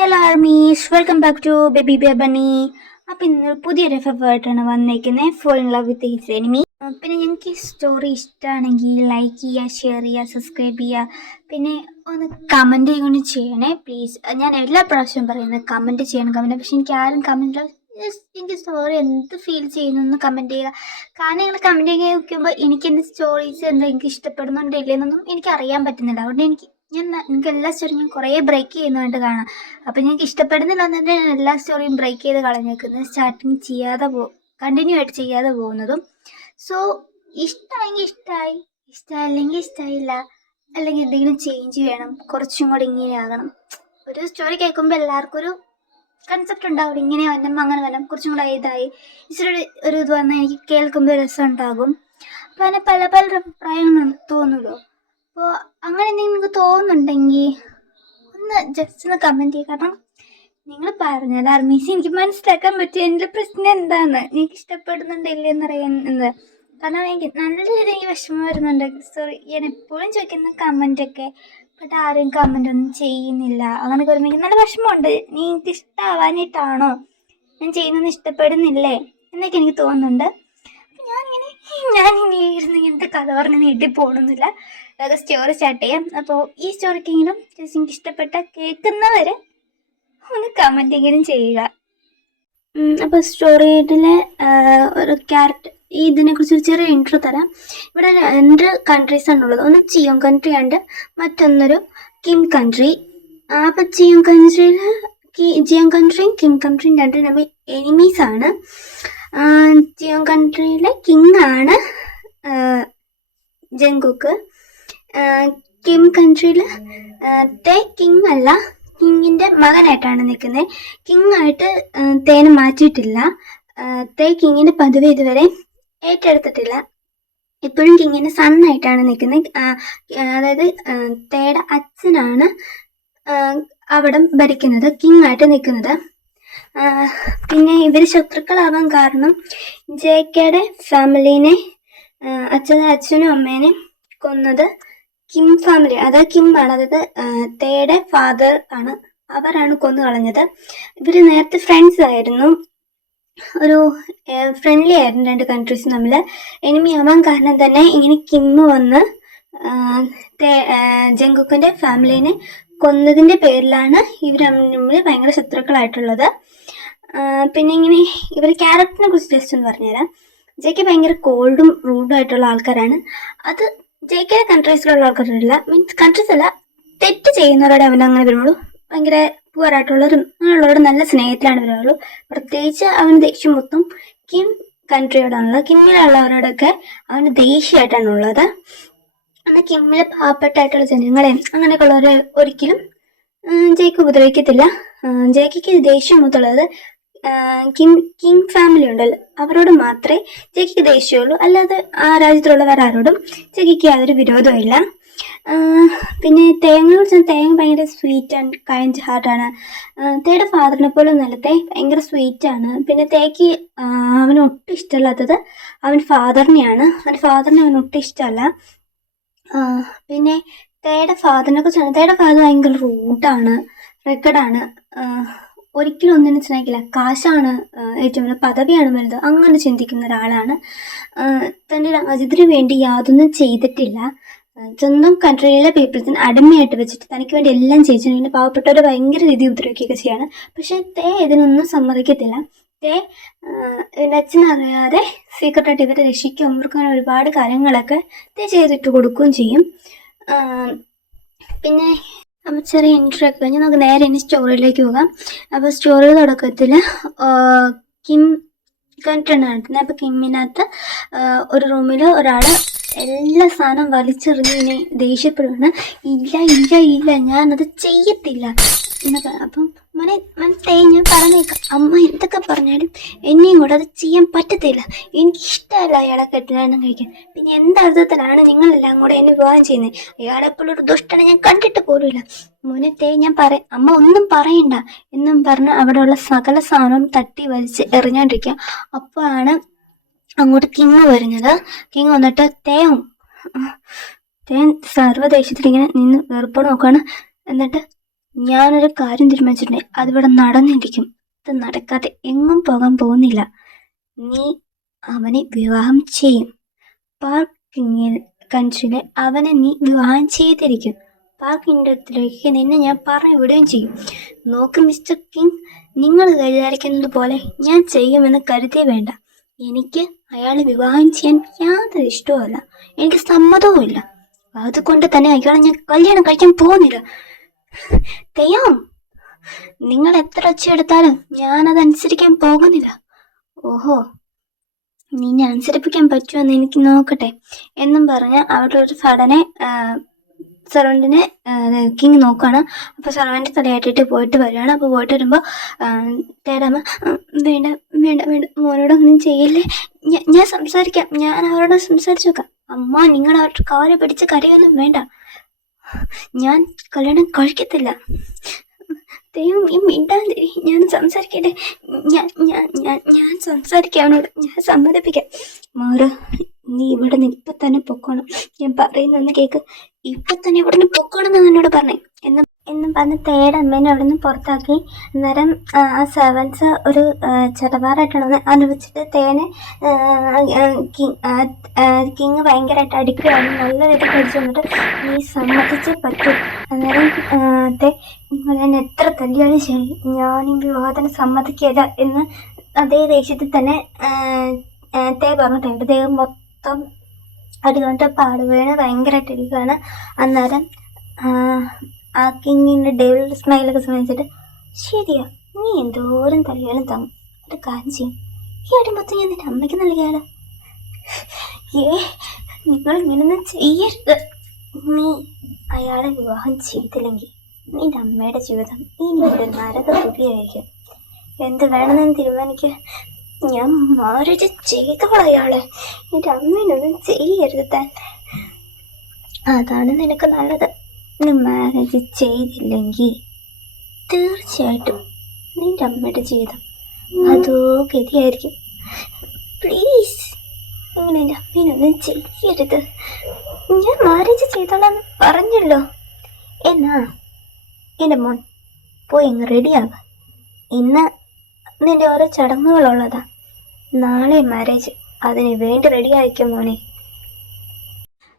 Hello armies, welcome back to baby ബേബണി. അപ്പം ഇന്ന് പുതിയൊരു എഫേർട്ടാണ് വന്നേക്കുന്നത്, fall in love with his enemy. പിന്നെ ഞങ്ങൾക്ക് ഈ സ്റ്റോറി ഇഷ്ടമാണെങ്കിൽ ലൈക്ക് ചെയ്യുക, ഷെയർ ചെയ്യുക, സബ്സ്ക്രൈബ് ചെയ്യുക. പിന്നെ ഒന്ന് കമൻറ്റ് കൊണ്ട് ചെയ്യണേ പ്ലീസ്. ഞാൻ എല്ലാ പ്രാവശ്യവും പറയുന്നത് കമൻറ്റ് ചെയ്യണം, പക്ഷെ എനിക്ക് ആരും കമൻറ്റ് എനിക്ക് സ്റ്റോറി എന്ത് ഫീൽ ചെയ്യുന്നു കമൻറ്റ് ചെയ്യുക. കാരണം നിങ്ങൾ കമൻറ്റ് ചെയ്യാൻ വയ്ക്കുമ്പോൾ എനിക്ക് എൻ്റെ സ്റ്റോറീസ് എന്താ എനിക്ക് ഇഷ്ടപ്പെടുന്നുണ്ടോ ഇല്ലെന്നൊന്നും എനിക്ക് അറിയാൻ പറ്റുന്നില്ല. അതുകൊണ്ട് നിങ്ങൾക്ക് എല്ലാ സ്റ്റോറിയും ഞാൻ കുറേ ബ്രേക്ക് ചെയ്യുന്നതായിട്ട് കാണാം. അപ്പം ഞങ്ങൾക്ക് ഇഷ്ടപ്പെടുന്നില്ല എന്നിട്ട് ഞാൻ എല്ലാ സ്റ്റോറിയും ബ്രേക്ക് ചെയ്ത് കളഞ്ഞേക്കുന്നത്, സ്റ്റാർട്ടിങ് ചെയ്യാതെ കണ്ടിന്യൂ ആയിട്ട് ചെയ്യാതെ പോകുന്നതും. സോ ഇഷ്ടമായെങ്കിൽ ഇഷ്ടമായി, ഇഷ്ടമല്ലെങ്കിൽ ഇഷ്ടമായില്ല, അല്ലെങ്കിൽ എന്തെങ്കിലും ചേഞ്ച് വേണം, കുറച്ചും കൂടി ഇങ്ങനെ ആകണം. ഒരു സ്റ്റോറി കേൾക്കുമ്പോൾ എല്ലാവർക്കും ഒരു കൺസെപ്റ്റ് ഉണ്ടാവും, ഇങ്ങനെ വരണം അങ്ങനെ വരണം, കുറച്ചും കൂടെ ഇതായി ഇച്ചിരി ഒരു ഇത് വന്നാൽ എനിക്ക് കേൾക്കുമ്പോൾ രസം ഉണ്ടാകും. അപ്പോൾ അതിന് പല പല അഭിപ്രായങ്ങൾ തോന്നുമല്ലോ. അപ്പോൾ അങ്ങനെ എന്തെങ്കിലും നിങ്ങൾക്ക് തോന്നുന്നുണ്ടെങ്കിൽ ഒന്ന് ജസ്റ്റ് ഒന്ന് കമൻറ്റ് ചെയ്യുക. കാരണം നിങ്ങൾ പറഞ്ഞാൽ ആർമീസ് എനിക്ക് മനസ്സിലാക്കാൻ പറ്റും എൻ്റെ പ്രശ്നം എന്താണെന്ന്, എനിക്ക് ഇഷ്ടപ്പെടുന്നുണ്ടില്ലെന്ന് അറിയുന്നത്. കാരണം എനിക്ക് നല്ല രീതിയിൽ വിഷമം വരുന്നുണ്ട്. സോറി, ഞാൻ എപ്പോഴും ചോദിക്കുന്ന കമൻറ്റൊക്കെ, ബട്ട് ആരും കമൻ്റ് ഒന്നും ചെയ്യുന്നില്ല. അങ്ങനെ വരുമ്പോൾ എനിക്ക് നല്ല വിഷമമുണ്ട്. നീ എനിക്ക് ഇഷ്ടമാവാനായിട്ടാണോ, ഞാൻ ചെയ്യുന്നത് ഇഷ്ടപ്പെടുന്നില്ലേ എന്നൊക്കെ എനിക്ക് തോന്നുന്നുണ്ട്. ഞാനിനി ഇരുന്ന് ഇങ്ങനത്തെ കഥ പറഞ്ഞ് നീട്ടി പോകണമെന്നില്ല. അതൊക്കെ സ്റ്റോറി സ്റ്റാർട്ട് ചെയ്യാം. അപ്പോൾ ഈ സ്റ്റോറിക്കെങ്കിലും ജസ്റ്റ് എനിക്ക് ഇഷ്ടപ്പെട്ട കേൾക്കുന്നവരെ ഒന്ന് കമൻറ്റെങ്കിലും ചെയ്യുക. അപ്പോൾ സ്റ്റോറിയിലെ ഒരു ക്യാരക്ടർ ഇതിനെക്കുറിച്ച് ഒരു ചെറിയ ഇൻട്രോ തരാം. ഇവിടെ 2 കൺട്രീസാണുള്ളത്. ഒന്ന് ചിയോങ് കൺട്രി ആൻഡ് മറ്റൊന്നൊരു കിം കൺട്രി. അപ്പോൾ ചിയോങ് കൺട്രിയും കിം കൺട്രിയും രണ്ടും നമ്മൾ എനിമീസാണ്. ചിയോങ് കൺട്രിയിലെ കിങ് ആണ് ജങ്കുക്ക്. കിം കൺട്രിയിൽ കിങ് അല്ല, കിങ്ങിൻ്റെ മകനായിട്ടാണ് നിൽക്കുന്നത്. കിങ് ആയിട്ട് തേനെ മാറ്റിയിട്ടില്ല. കിങ്ങിൻ്റെ പദവി ഇതുവരെ ഏറ്റെടുത്തിട്ടില്ല. ഇപ്പോഴും കിങ്ങിൻ്റെ സണ്ണായിട്ടാണ് നിൽക്കുന്നത്. അതായത് തേയുടെ അച്ഛനാണ് അവിടെ ഭരിക്കുന്നത്, കിങ് ആയിട്ട് നിൽക്കുന്നത്. പിന്നെ ശത്രുക്കളാവാൻ കാരണം ജെകെയുടെ ഫാമിലീനെ, അച്ഛനും അമ്മേനെ കൊന്നത് കിം ഫാമിലി, അതായത് കിം ആണ്, അതായത് തേയുടെ ഫാദർ ആണ്, അവരാണ് കൊന്നു കളഞ്ഞത്. ഇവർ നേരത്തെ ഫ്രണ്ട്സ് ആയിരുന്നു, ഒരു ഫ്രണ്ട്ലി ആയിരുന്നു 2 കൺട്രീസ് തമ്മിൽ. എനിമി ആവാൻ കാരണം തന്നെ ഇങ്ങനെ കിം വന്ന് ജങ്കുക്കിൻ്റെ ഫാമിലീനെ കൊന്നതിൻ്റെ പേരിലാണ് ഇവർ തമ്മിൽ ഭയങ്കര ശത്രുക്കളായിട്ടുള്ളത്. പിന്നെ ഇങ്ങനെ ഇവർ ക്യാരക്ടറിനെ കുറിച്ച് ജസ്റ്റ് ഒന്ന് പറഞ്ഞുതരാം. ജെകെ ഭയങ്കര കോൾഡും റൂഡും ആയിട്ടുള്ള ആൾക്കാരാണ്. അത് ജെകെയുടെ കൺട്രീസിലുള്ള ആൾക്കാരല്ല, മീൻസ് കൺട്രീസ് അല്ല, തെറ്റ് ചെയ്യുന്നവരോട് അവനങ്ങനെ വരുള്ളൂ. ഭയങ്കര പുവറായിട്ടുള്ളവരും അങ്ങനെയുള്ളവരോട് നല്ല സ്നേഹത്തിലാണ് വരുള്ളൂ. പ്രത്യേകിച്ച് അവന് ദേഷ്യം മൊത്തം കിം കൺട്രിയോടാണുള്ളത്. കിമ്മിലുള്ളവരോടൊക്കെ അവന് ദേഷ്യമായിട്ടാണുള്ളത്. എന്നാൽ കിമ്മിലെ പാവപ്പെട്ടായിട്ടുള്ള ജനങ്ങളെയും അങ്ങനെയൊക്കെ ഉള്ളവരെ ഒരിക്കലും ജെകെ ഉപദ്രവിക്കത്തില്ല. ജെകെക്ക് ദേഷ്യം മൊത്തമുള്ളത് കിങ് ഫാമിലി ഉണ്ടല്ലോ, അവരോട് മാത്രമേ ജെകെക്ക് ദേഷ്യമുള്ളൂ. അല്ലാതെ ആ രാജ്യത്തുള്ളവരാരോടും ജെകെക്ക് യാതൊരു വിരോധവും ഇല്ല. പിന്നെ തേങ്ങ ഭയങ്കര സ്വീറ്റ് ആൻഡ് കൈൻഡ് ഹാർട്ടാണ്. തേയുടെ ഫാദറിനെ പോലും നല്ല ഭയങ്കര സ്വീറ്റാണ്. പിന്നെ തേക്ക് അവന് ഒട്ടും ഇഷ്ടമല്ലാത്തത് അവൻ ഫാദറിനെയാണ്. അവന് ഒട്ടും ഇഷ്ടമല്ല. പിന്നെ തേയുടെ ഫാദറിനെ കുറിച്ചാണ്, തേയുടെ ഫാദർ ഭയങ്കര റൂട്ടാണ്, റെക്കഡാണ്, ഒരിക്കലും ഒന്നിനും സ്നേഹിക്കില്ല. കാശാണ് ഏറ്റവും വലിയ, പദവിയാണ് വലുത്, അങ്ങനെ ചിന്തിക്കുന്ന ഒരാളാണ്. തൻ്റെ രാജ്യത്തിന് വേണ്ടി യാതൊന്നും ചെയ്തിട്ടില്ല. സ്വന്തം കൺട്രിയിലെ പീപ്പിൾസിന് അടിമയായിട്ട് വെച്ചിട്ട് തനിക്ക് വേണ്ടി എല്ലാം ചെയ്തിട്ടുണ്ടെങ്കിൽ പാവപ്പെട്ടവരെ ഭയങ്കര രീതി ഉപദ്രവിക്കുകയൊക്കെ ചെയ്യാണ്. പക്ഷേ ഇതിനൊന്നും സമ്മതിക്കത്തില്ല. അച്ഛനറിയാതെ സീക്രട്ടായിട്ട് ഇവരെ രക്ഷിക്കും, അവർക്ക് ഒരുപാട് കാര്യങ്ങളൊക്കെ ചെയ്തിട്ട് കൊടുക്കുകയും ചെയ്യും. പിന്നെ അപ്പോൾ ചെറിയ ഇൻട്രോ ഒക്കെ കഴിഞ്ഞ് നമുക്ക് നേരെ ഇനി സ്റ്റോറിയിലേക്ക് പോകാം. അപ്പോൾ സ്റ്റോറി തുടക്കത്തിൽ കിം കണ്ടിട്ടാണ് നടത്തുന്നത്. അപ്പോൾ കിമ്മിനകത്ത് ഒരു റൂമിൽ ഒരാൾ എല്ലാ സാധനവും വലിച്ചെറിഞ്ഞ് ഇനി ദേഷ്യപ്പെടുകയാണ്. ഇല്ല ഞാനത് ചെയ്യത്തില്ല എന്നൊക്കെ. അപ്പം ഞാൻ പറഞ്ഞേക്കാം, അമ്മ എന്തൊക്കെ പറഞ്ഞാലും എന്നെയും കൂടെ അത് ചെയ്യാൻ പറ്റത്തില്ല, എനിക്കിഷ്ടമല്ല അയാളെ കെട്ടിനാനും കഴിക്കാൻ. പിന്നെ എന്തർത്ഥത്തിലാണ് നിങ്ങളെല്ലാം കൂടെ എന്നെ വിവാഹം ചെയ്യുന്നത്? അയാളെപ്പോഴും ഒരു ദുഷ്ടനെ ഞാൻ കണ്ടിട്ട് പോലുമില്ല. ഞാൻ അമ്മ ഒന്നും പറയണ്ട എന്നും പറഞ്ഞ് അവിടെയുള്ള സകല സാധനവും തട്ടി വലിച്ച് എറിഞ്ഞോണ്ടിരിക്കുക. അപ്പോഴാണ് അങ്ങോട്ട് കിങ് വരുന്നത്. കിങ് വന്നിട്ട് തേൻ സർവ്വദേശത്തിലിങ്ങനെ നിന്ന് വേർപ്പോട് നോക്കുകയാണ്. എന്നിട്ട് ഞാനൊരു കാര്യം തീരുമാനിച്ചിട്ടുണ്ട്, അതിവിടെ നടന്നിരിക്കും. ഇത് നടക്കാതെ എങ്ങും പോകാൻ പോകുന്നില്ല. നീ അവനെ വിവാഹം ചെയ്യും. പാർക്കിങ്ങിൽ കൺട്രിയിൽ അവനെ നീ വിവാഹം ചെയ്തിരിക്കും. പാർക്കിൻ്റെ അടുത്തിലേക്ക് നിന്നെ ഞാൻ പറഞ്ഞു വിടുകയും ചെയ്യും. നോക്ക് മിസ്റ്റർ കിങ്, നിങ്ങൾ വിചാരിക്കുന്നത് പോലെ ഞാൻ ചെയ്യുമെന്ന് കരുതിയേ വേണ്ട. എനിക്ക് അയാളെ വിവാഹം ചെയ്യാൻ യാതൊരു ഇഷ്ടവുമല്ല, എനിക്ക് സമ്മതവുമില്ല. അതുകൊണ്ട് തന്നെ അയാളെ ഞാൻ കല്യാണം കഴിക്കാൻ പോകുന്നില്ല. തെയ്യം, നിങ്ങൾ എത്ര ഒച്ചയെടുത്താലും ഞാനതനുസരിക്കാൻ പോകുന്നില്ല. ഓഹോ, നിന്നെ അനുസരിപ്പിക്കാൻ പറ്റുമെന്ന് എനിക്ക് നോക്കട്ടെ എന്നും പറഞ്ഞ് അവിടെ ഒരു സഡനെ സർവൻറ്റിനെ കിങ് നോക്കുകയാണ്. അപ്പോൾ സർവൻറ്റ് തലയാട്ടിട്ട് പോയിട്ട് വരികയാണ്. അപ്പോൾ പോയിട്ട് വരുമ്പോൾ തേടാമ്മ, വേണ്ട വേണ്ട വേണ്ട, മോനോട് അങ്ങനെ ചെയ്യല്ലേ, ഞാൻ സംസാരിക്കാം, ഞാൻ അവരോട് സംസാരിച്ചു നോക്കാം. അമ്മ, നിങ്ങൾ അവരുടെ കാല് പിടിച്ച് കരയൊന്നും വേണ്ട, ഞാൻ കല്യാണം കഴിക്കത്തില്ല. ദൈവം, ഈ മിണ്ടാതിരി, ഞാൻ സംസാരിക്കട്ടെ, ഞാൻ സംസാരിക്കാം അവനോട്, ഞാൻ സമ്മതിപ്പിക്കാം. മോറ്, നീ ഇവിടെ നിന്ന് ഇപ്പം തന്നെ പൊക്കോണം, ഞാൻ പറയുന്നൊന്ന് കേൾക്ക്, ഇപ്പം തന്നെ ഇവിടെ നിന്ന് പൊക്കോണം എന്ന് എന്നോട് പറഞ്ഞേ എന്നും പറഞ്ഞ് തേടമ്മേനെ അവിടെ നിന്ന് പുറത്താക്കി. അന്നേരം ആ സെർവൻസ് ഒരു ചടവാറായിട്ടാണ് അനുഭവിച്ചിട്ട് തേനെ കിങ് ഭയങ്കരമായിട്ട് അടിക്കുകയാണ്. നല്ല രീതിയിൽ കടിച്ചു വന്നിട്ട് നീ സമ്മതിച്ചേ പറ്റൂ. അന്നേരം ഞാൻ എത്ര തല്ലിയാലും ശരി, ഞാൻ ഈ വിവാഹത്തിന് സമ്മതിക്കില്ല എന്ന് അതേ ദേഷ്യത്തിൽ തന്നെ തേ പറഞ്ഞു. ദേഹം മൊത്തം അടികൊണ്ട് പാടുകയാണ്, ഭയങ്കരമായിട്ട് ഇരിക്കുകയാണ്. അന്നേരം ആ കിങ്ങിൻ്റെ ഡെവിൾ സ്മൈലൊക്കെ ശ്രമിച്ചിട്ട്, ശരിയാ, നീ എന്തോരം തല്ലിയാലും താങ്ങും, ഒരു കാര്യം ചെയ്യും, ഈ അടി മൊത്തം ഞാൻ നിൻ്റെ അമ്മയ്ക്ക് നൽകിയാലോ. നിങ്ങളിങ്ങനൊന്നും ചെയ്യരുത്. നീ അയാളെ വിവാഹം ചെയ്തില്ലെങ്കിൽ നിൻ്റെ അമ്മയുടെ ജീവിതം ഇനി ഒരു നരക തുല്യമായിരിക്കും. എന്ത് വേണമെന്ന് തീരുമാനിക്കുക, ഞാൻ മാരേജ് ചെയ്തോളാം അയാളെ, എൻ്റെ അമ്മേനൊന്നും ചെയ്യരുത് താൻ, അതാണ് നിനക്ക് നല്ലത്. നീ മാരേജ് ചെയ്തില്ലെങ്കിൽ തീർച്ചയായിട്ടും നിൻ്റെ അമ്മയുടെ ജീവിതം അതോ ഗതിയായിരിക്കും. പ്ലീസ്, നിങ്ങൾ എൻ്റെ അമ്മേനൊന്നും ചെയ്യരുത്. ഞാൻ മാരേജ് ചെയ്തോളാന്ന് പറഞ്ഞല്ലോ. എന്നാ എൻ്റെ മോൻ പോയി അങ്ങ് റെഡിയാവുക. ഇന്ന് നിൻ്റെ ഓരോ ചടങ്ങുകളുള്ളതാ, നാളെ മാരേജ്, അതിന് വേണ്ടി റെഡി ആയിരിക്കും മോനെ.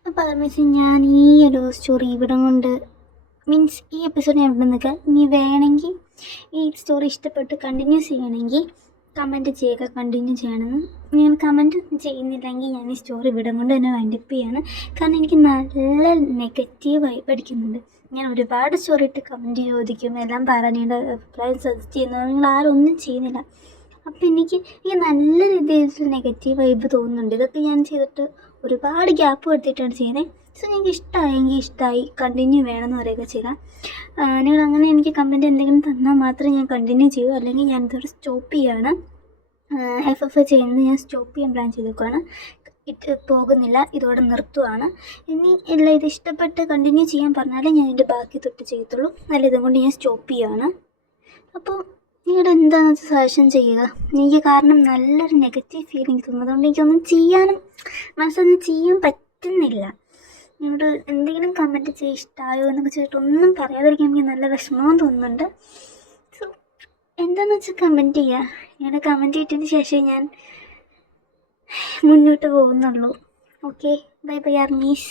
അപ്പോൾ മീൻസ് ഞാൻ ഈ ഒരു സ്റ്റോറി ഇവിടെ കൊണ്ട് മീൻസ് ഈ എപ്പിസോഡ് ഞാൻ ഇവിടെ നിൽക്കുക. ഇനി വേണമെങ്കിൽ ഈ സ്റ്റോറി ഇഷ്ടപ്പെട്ട് കണ്ടിന്യൂ ചെയ്യണമെങ്കിൽ കമൻറ്റ് ചെയ്യുക, കണ്ടിന്യൂ ചെയ്യണമെന്ന്. ഞാൻ കമൻറ്റ് ചെയ്യുന്നില്ലെങ്കിൽ ഞാൻ ഈ സ്റ്റോറി ഇവിടെ കൊണ്ട് തന്നെ വൈൻഡപ്പ് ചെയ്യാണ്. കാരണം എനിക്ക് നല്ല നെഗറ്റീവായി പഠിക്കുന്നുണ്ട്. ഞാൻ ഒരുപാട് സ്റ്റോറി ഇട്ട് കമൻറ്റ് ചോദിക്കും, എല്ലാം പറഞ്ഞിട്ട് അഭിപ്രായം സജസ്റ്റ് ചെയ്യുന്നത് നിങ്ങൾ ആരും ഒന്നും ചെയ്യുന്നില്ല. അപ്പോൾ എനിക്ക് നല്ല രീതിയിൽ നെഗറ്റീവ് വൈബ് തോന്നുന്നുണ്ട്. ഇതൊക്കെ ഞാൻ ചെയ്തിട്ട് ഒരുപാട് ഗ്യാപ്പ് എടുത്തിട്ടാണ് ചെയ്യുന്നത്. സോ നിങ്ങൾക്ക് ഇഷ്ടമായെങ്കിൽ ഇഷ്ടമായി, കണ്ടിന്യൂ വേണമെന്ന് പറയുക ചെയ്യാം. നിങ്ങൾ അങ്ങനെ എനിക്ക് കമൻറ്റ് എന്തെങ്കിലും തന്നാൽ മാത്രമേ ഞാൻ കണ്ടിന്യൂ ചെയ്യൂ, അല്ലെങ്കിൽ ഞാൻ ഇതോടെ സ്റ്റോപ്പ് ചെയ്യുകയാണ്. FF ചെയ്യുന്നത് ഞാൻ സ്റ്റോപ്പ് ചെയ്യാൻ പ്ലാൻ ചെയ്തേക്കുവാണ്. പോകുന്നില്ല, ഇതോടെ നിർത്തുവാണ്. ഇനി എല്ലാം ഇത് ഇഷ്ടപ്പെട്ട് കണ്ടിന്യൂ ചെയ്യാൻ പറഞ്ഞാലേ ഞാൻ എൻ്റെ ബാക്കി തൊട്ട് ചെയ്യത്തുള്ളൂ, നല്ല ഇതും കൊണ്ട് ഞാൻ സ്റ്റോപ്പ് ചെയ്യുകയാണ്. അപ്പോൾ നിങ്ങളുടെ എന്താണെന്ന് വെച്ചാൽ സജഷൻ ചെയ്യുക. എനിക്ക് കാരണം നല്ലൊരു നെഗറ്റീവ് ഫീലിംഗ് തോന്നുന്നു, അതുകൊണ്ട് എനിക്കൊന്നും ചെയ്യാനും മനസ്സൊന്നും ചെയ്യാൻ പറ്റുന്നില്ല. നിങ്ങളോട് എന്തെങ്കിലും കമൻറ്റ് ചെയ്ത് ഇഷ്ടമായോ എന്നൊക്കെ ചെയ്തിട്ടൊന്നും പറയാതിരിക്കാൻ എനിക്ക് നല്ല വിഷമവും തോന്നുന്നുണ്ട്. സോ എന്താണെന്ന് വെച്ചാൽ കമൻറ്റ് ചെയ്യുക. നിങ്ങളുടെ കമൻറ്റ് ചെയ്തതിന് ശേഷം ഞാൻ മുന്നോട്ട് പോകുന്നുള്ളൂ. Okay, bye bye armies.